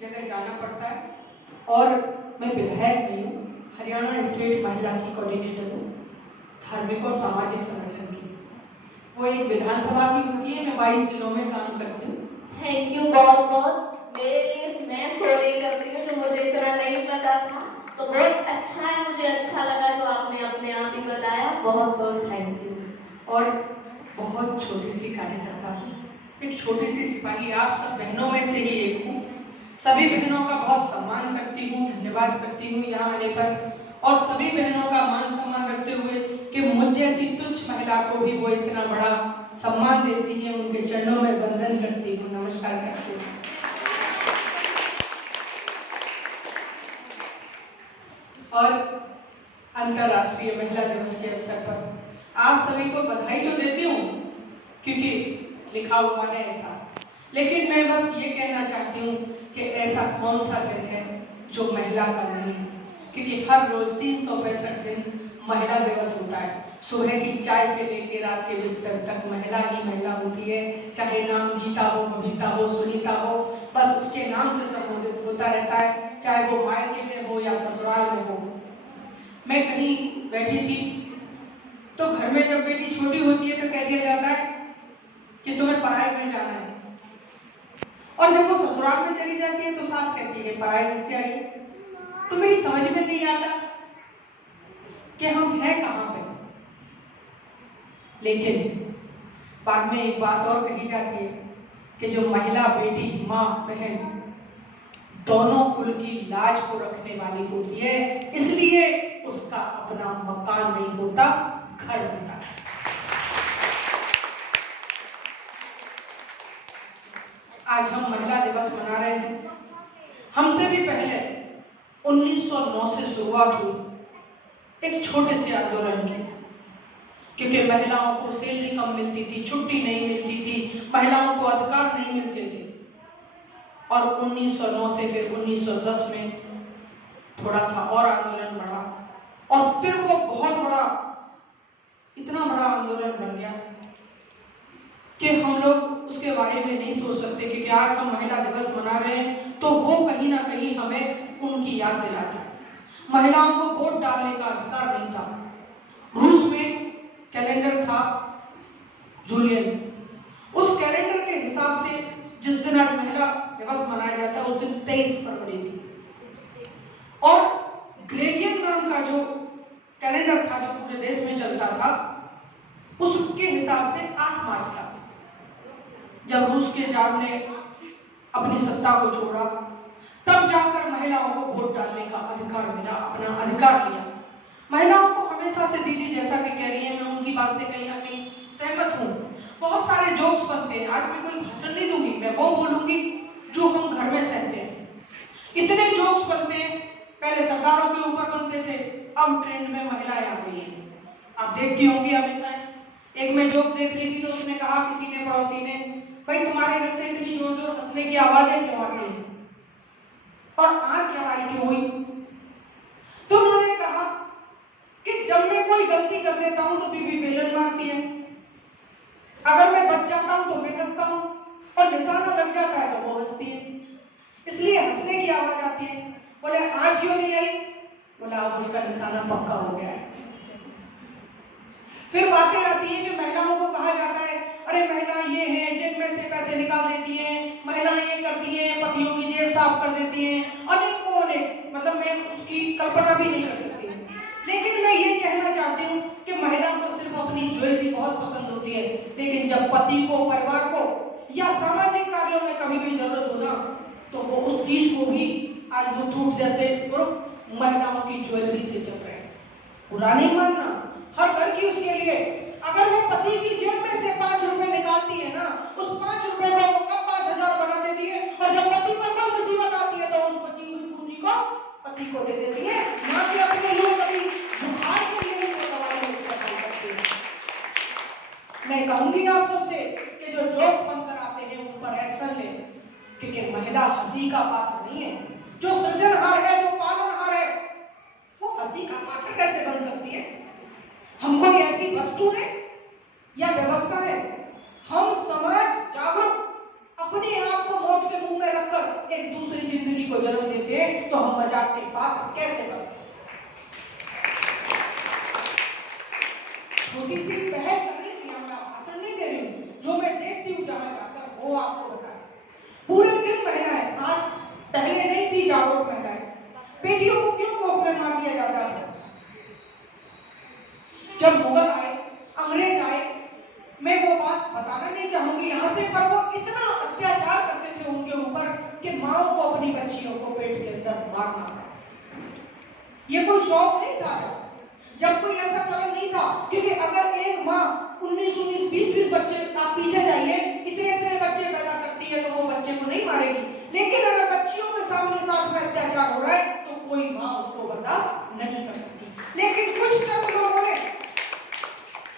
जगह जाना पड़ता है। और मैं विधायक नहीं हूँ, हरियाणा स्टेट महिला की कोऑर्डिनेटर हूँ, धार्मिक और सामाजिक संगठन की। वो एक विधानसभा की होती है, मैं 22 जिलों में काम करती हूँ। थैंक यू बहुत बहुत। मेरे लिए मैं सॉरी करती हूँ जो मुझे इतना नहीं पता था, तो बहुत अच्छा है, मुझे अच्छा लगा जो आपने अपने आप ही बताया। बहुत बहुत थैंक यू। और बहुत छोटी सी कार्यकर्ता हूँ, एक छोटी सी सिपाही, आप सब बहनों में से ही एक हूँ। सभी बहनों का बहुत सम्मान करती हूँ, धन्यवाद करती हूँ यहाँ आने पर, और सभी बहनों का मान सम्मान रखते हुए कि मुझ जैसी तुच्छ महिला को भी वो इतना बड़ा सम्मान देती है, उनके चरणों में वंदन करती हूँ, नमस्कार करती हूँ। और अंतर्राष्ट्रीय महिला दिवस के अवसर पर आप सभी को बधाई तो देती हूँ क्योंकि लिखा हुआ है ऐसा, लेकिन मैं बस ये कहना चाहती हूँ कि ऐसा कौन सा दिन है जो महिला का नहीं है, क्योंकि हर रोज 365 दिन महिला दिवस होता है। सुबह की चाय से लेकर रात के बिस्तर तक महिला ही महिला होती है, चाहे नाम गीता हो, बबीता हो, सुनीता हो, बस उसके नाम से संबोधित होता रहता है, चाहे वो मायके में हो या ससुराल में हो। मैं कहीं बैठी थी तो घर में जब बेटी छोटी होती है तो कह दिया जाता है कि तुम्हें पढ़ाई में जाना है, और जब वो ससुराल में चली जाती है तो सास कहती है पढ़ाई में से आई। तो मेरी समझ में नहीं आता कि हम हैं कहाँ पे। लेकिन बाद में एक बात और कही जाती है कि जो महिला बेटी, माँ, बहन दोनों कुल की लाज को रखने वाली होती है, इसलिए उसका अपना मकान नहीं होता, घर होता है। आज हम महिला दिवस मना रहे हैं। हमसे भी पहले 1909 से शुरुआत हुई एक छोटे से आंदोलन की, क्योंकि महिलाओं को सैलरी कम मिलती थी, छुट्टी नहीं मिलती थी, महिलाओं को अधिकार नहीं मिलते थे। और 1909 से फिर 1910 में थोड़ा सा और आंदोलन बढ़ा, और फिर वो बहुत बड़ा, इतना बड़ा आंदोलन बन गया कि हम लोग उसके बारे में नहीं सोच सकते, क्योंकि आज हम महिला दिवस मना रहे हैं तो वो कहीं ना कहीं हमें उनकी याद दिलाता है। महिलाओं को वोट डालने का अधिकार नहीं था। रूस में कैलेंडर था जूलियन, उस कैलेंडर के हिसाब से जिस दिन आज महिला दिवस मनाया जाता है उस दिन 23 फरवरी थी, और ग्रेगियन नाम का जो कैलेंडर था जो पूरे देश में चलता था उसके हिसाब से 8 मार्च था। जब रूस के जार ने अपनी सत्ता को छोड़ा तब जाकर महिलाओं को वोट डालने का अधिकार मिला, अपना अधिकार लिया। महिलाओं को हमेशा से दीदी जैसा कि कह रही है, मैं उनकी बात से कहीं ना कहीं सहमत हूँ। बहुत सारे जोक्स बनते हैं, आज मैं कोई भाषण नहीं दूंगी, मैं वो बोलूंगी जो हम घर में सहते हैं। इतने जोक्स बनते हैं, पहले सरदारों के ऊपर बनते थे, अब ट्रेंड में महिलाएं आ गई हैं। आप देखती होंगी हमेशा। एक मैं जोक देख रही थी तो उसने कहा किसी ने, पड़ोसी ने, भाई तुम्हारे घर से इतनी जोर जोर हंसने की आवाजें क्यों आती हैं, और आज लड़ाई क्यों हुई? तो उन्होंने कहा कि जब मैं कोई गलती कर देता हूं तो बीवी बेलन मारती है, अगर मैं बच जाता हूं तो मैं हंसता हूं, और निशाना लग जाता है तो वो हंसती है, इसलिए हंसने की आवाज आती है। बोले आज क्यों नहीं आई? बोला अब उसका निशाना पक्का हो गया है। फिर बातें आती है कि महिलाओं को कहा जाता है अरे महिला ये है, जेब में से पैसे निकाल देती हैं, महिलाएं ये करती हैं, पतियों की जेब साफ कर देती हैं, अनेकों अनेक, मतलब मैं उसकी कल्पना भी नहीं कर सकती। लेकिन मैं ये कहना चाहती हूँ कि महिला को सिर्फ अपनी ज्वेलरी बहुत पसंद होती है, लेकिन जब पति को, परिवार को या सामाजिक कार्यों में कभी भी जरूरत हो ना तो वो उस चीज को भी आज मुथूट जैसे ग्रुप महिलाओं की ज्वेलरी से चल रहे हैं। बुरा नहीं मानना, हर घर की उसके लिए, अगर वो पति की जेब में से 5 रुपए निकालती है ना, उस 5 रुपए को वो कब 5000 बना देती है, और जब पति पर कोई मुसीबत आती है तो उस बची हुई पूंजी को पति को दे देती है, ना कि अपने लिए कभी बुखार के लिए वो दवाई में इस्तेमाल करती है। मैं कहूंगी आप सबसे कि जो जोक बनकर आते हैं उन पर एक्शन ले, क्योंकि महिला हंसी का पात्र नहीं है। जो सृजनहार है, जो पालनहार है, वो हंसी का पात्र कैसे बन सकती है? हम कोई ऐसी वस्तु है या व्यवस्था है? हम समाज जागरूक अपने आप को मौत के मुंह में रखकर एक दूसरी जिंदगी को जन्म देते हैं तो हम मजाक की बात कैसे कर सकते? छोटी सी पहल करने की, मैं भाषण नहीं दे रही हूँ, जो मैं देखती हूँ जहां जाकर वो आपको बताए। पूरे दिन महिलाएं, आज पहले नहीं थी जागरूक महिलाएं, बेटियों को क्यों कोख में मार दिया जाता है? जब मुगल आए, अंग्रेज आए, मैं वो बात बताना नहीं चाहूंगी यहाँ से, पर वो इतना अत्याचार करते थे उनके ऊपर कि माओ को अपनी बच्चियों को पेट के अंदर मारना। ये कोई शौक नहीं था जब कोई ऐसा चलन नहीं था, क्योंकि अगर एक माँ 19 20 बच्चे, आप पीछे जाइए, इतने बच्चे पैदा करती है तो वो बच्चे को नहीं मारेगी। लेकिन अगर बच्चियों के सामने साथ में अत्याचार हो रहा है तो कोई माँ उसको बर्दाश्त नहीं कर सकती। लेकिन कुछ चंद लोगों ने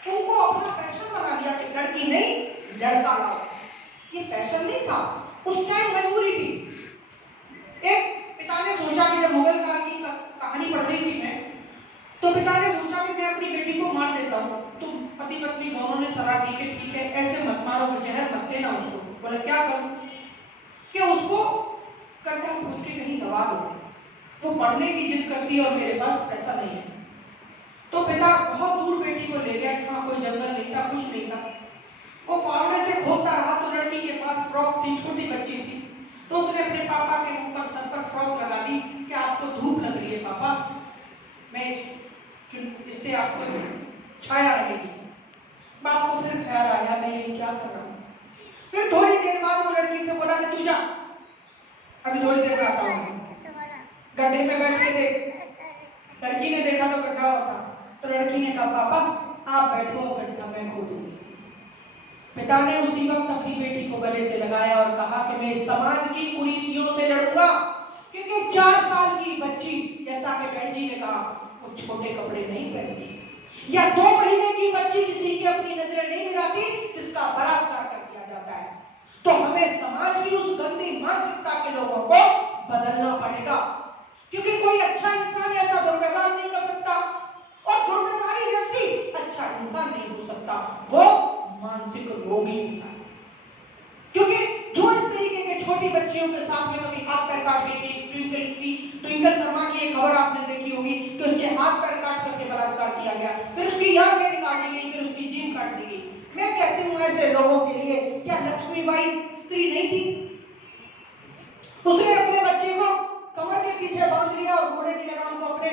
उनको अपना पैशन बना दिया कि लड़की नहीं लड़का लाओ। ये पैशन नहीं था, उस टाइम मजबूरी थी। एक पिता ने सोचा कि जब मुगल काल की कहानी पढ़ रही थी मैं, तो पिता ने सोचा कि मैं अपनी बेटी को मार देता हूँ। तो पति पत्नी दोनों ने सलाह की कि ठीक है, ऐसे मत मारो, जहर मत देना उसको। बोले क्या करूं? कि उसको गड्ढा खोद के कहीं दबा दो, वो पढ़ने की जिद करती है और मेरे पास पैसा नहीं है। तो पिता बहुत दूर बेटी को ले गया, जहाँ कोई जंगल नहीं था, कुछ नहीं था। वो फावड़े से खोदता रहा तो लड़की के पास फ्रॉक थी, छोटी बच्ची थी, तो उसने अपने पापा के ऊपर सर पर फ्रॉक लगा दी कि आपको धूप लग रही है पापा, मैं इससे आपको छाया रहेगी। बाप को फिर ख्याल आया मैं ये क्या कर रहा हूँ। फिर थोड़ी देर बाद वो लड़की से बोला कि तू जा, अभी थोड़ी देर में आता हूँ। गड्ढे में बैठ के देख। लड़की ने देखा तो गड्ढा होता, तो लड़की ने कहा पापा आप बैठो, गड्ढा मैं खोदूंगी। पिता ने उसी वक्त अपनी बेटी को गले से लगाया और कहा कि मैं इस समाज की कुरीतियों से लड़ूंगा, क्योंकि 4 साल की बच्ची, जैसा कि बहन जी ने कहा, वो छोटे कपड़े नहीं पहनती, या 2 महीने की बच्ची किसी की अपनी नजरें नहीं मिलाती जिसका बलात्कार कर दिया जाता है। तो हमें समाज की उस गंदी मानसिकता के लोगों को बदलना पड़ेगा, क्योंकि कोई अच्छा इंसान ऐसा दुर्व्यवहार नहीं कर सकता, और दुर्व्यवहारी व्यक्ति अच्छा इंसान नहीं हो सकता, वो मानसिक रोगी होता है। क्योंकि जो इस तरीके के छोटी बच्चियों के साथ में कभी हाथ पैर काट दी थी, ट्विंकल शर्मा की एक खबर आपने देखी होगी कि उसके हाथ पैर काट करके बलात्कार किया गया, फिर उसकी याद में निकाल दी गई, फिर उसकी जीभ काट दी गई। मैं कहती हूँ ऐसे लोगों के लिए क्या लक्ष्मीबाई स्त्री नहीं थी? उसने अपने बच्चे को कमर के पीछे बांध लिया और घोड़े की लगाम को अपने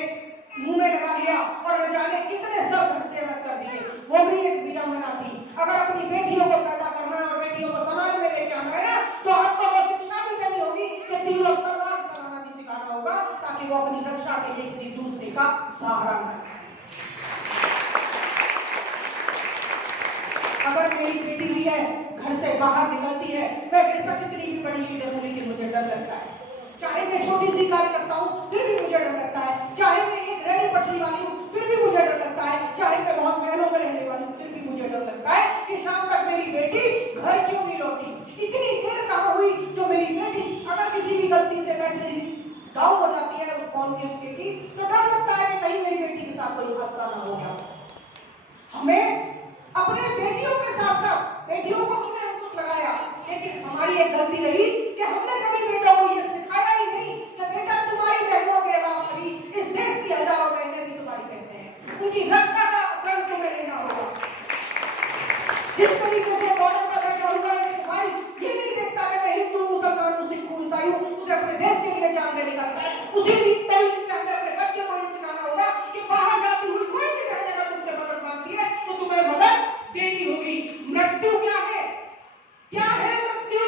मुंह में लगा लिया और न जाने कितने सब घर से अलग कर दिए। वो भी एक वीरांगना थी। अगर अपनी बेटियों को पैदा करना है और बेटियों को समाज में लेके आना है ना, तो आपको वो शिक्षा भी देनी होगी कि तीर और तलवार चलाना भी सिखाना होगा, ताकि वो अपनी रक्षा के लिए किसी दूसरे का सहारा न ले। अगर मेरी बेटी भी है, घर से बाहर निकलती है, मैं बेशक कितनी भी बड़ी लीडर हूं, लेकिन मुझे डर लगता है। चाहे मैं छोटी सी कार्यकर्ता हूं, फिर भी मुझे डर लगता है। चाहे मैं एक रेडी पटरी वाली हूं, फिर भी मुझे डर लगता है। चाहे मैं बहुत महलों में रहने वाली हूं, फिर भी मुझे डर लगता है कि शाम तक मेरी बेटी घर क्यों नहीं लौटी। इतनी देर कहां हुई जो मेरी बेटी अगर किसी भी गलती से बैटरी डाउन हो जाती है फोन के उसके की, तो डर लगता है कि कहीं मेरी बेटी के साथ कोई हादसा ना हो गया। हमें अपने बेटियों के साथ साथ, बेटियों को तुमने अंकुश लगाया, लेकिन हमारी एक गलती रही कि हमने कभी बेटों को ये सिखाया ही नहीं कि बेटा तुम्हारी बहनों के अलावा भी इस देश की हजारों बहनें भी तुम्हारी बहनें हैं, उनकी रक्षा का प्रण तुम्हें लेना होगा। जिस तरीके से बॉर्डर पर बैठा हुआ है भाई, ये नहीं देखता कि मैं हिंदू मुसलमान हूं, सिख हूं, ईसाई हूं, उसे अपने देश के लिए जान देने का है। उसी तरीके से हमें अपने बच्चे को ये सिखाना होगा कि बाहर जाती हुई कोई भी बहन अगर तुमसे मदद मांगती है तो तुम्हें मदद देनी होगी। मृत्यु क्या है? क्या है मृत्यु?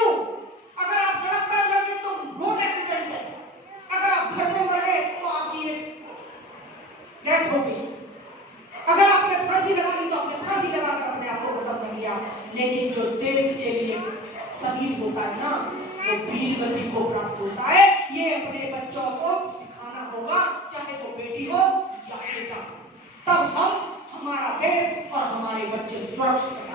अगर आप सड़क पर लगे तो रोड एक्सीडेंट है, अगर आप घर में मरे तो आपकी डेथ हो गई, अगर आपने फांसी लगा ली तो आपने फांसी लगाकर अपने आप को खत्म कर लिया। लेकिन जो देश के लिए शहीद होता है ना, वो वीर गति को प्राप्त होता है। ये अपने बच्चों को सिखाना होगा, चाहे वो बेटी हो या बेटा, तब हम हमारा देश और हमारे बच्चे सुरक्षित हैं।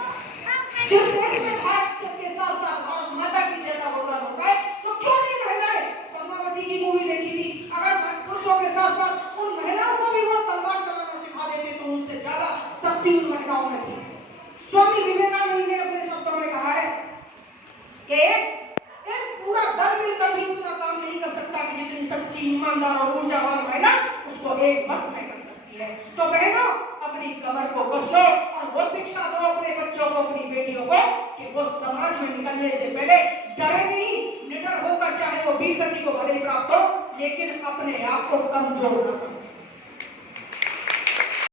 जिस देश में भारत के साथ साथ भारत माता की जय का बलिदान होता है, तो क्यों नहीं महिलाएं? पद्मावती की मूवी देखी थी, अगर पुरुषों के साथ साथ उन महिलाओं को भी वो तलवार चलाना सिखा देते तो उनसे ज्यादा शक्ति उन महिलाओं में थी। स्वामी विवेकानंद ने अपने शब्दों में कहा है कि एक पूरा दल मिलकर भी उतना काम नहीं कर सकता कि सच्ची ईमानदार और ऊर्जावान महिला उसको 1 वर्ष में कर सकती है। तो बहनों, अपनी कमर को कस लो और वो शिक्षा दो अपने बच्चों को, अपनी बेटियों को, कि वो समाज में निकलने से पहले डरे नहीं, निडर होकर, चाहे वो वीर गति को भले ही प्राप्त हो, लेकिन अपने आप को कमजोर न समझे।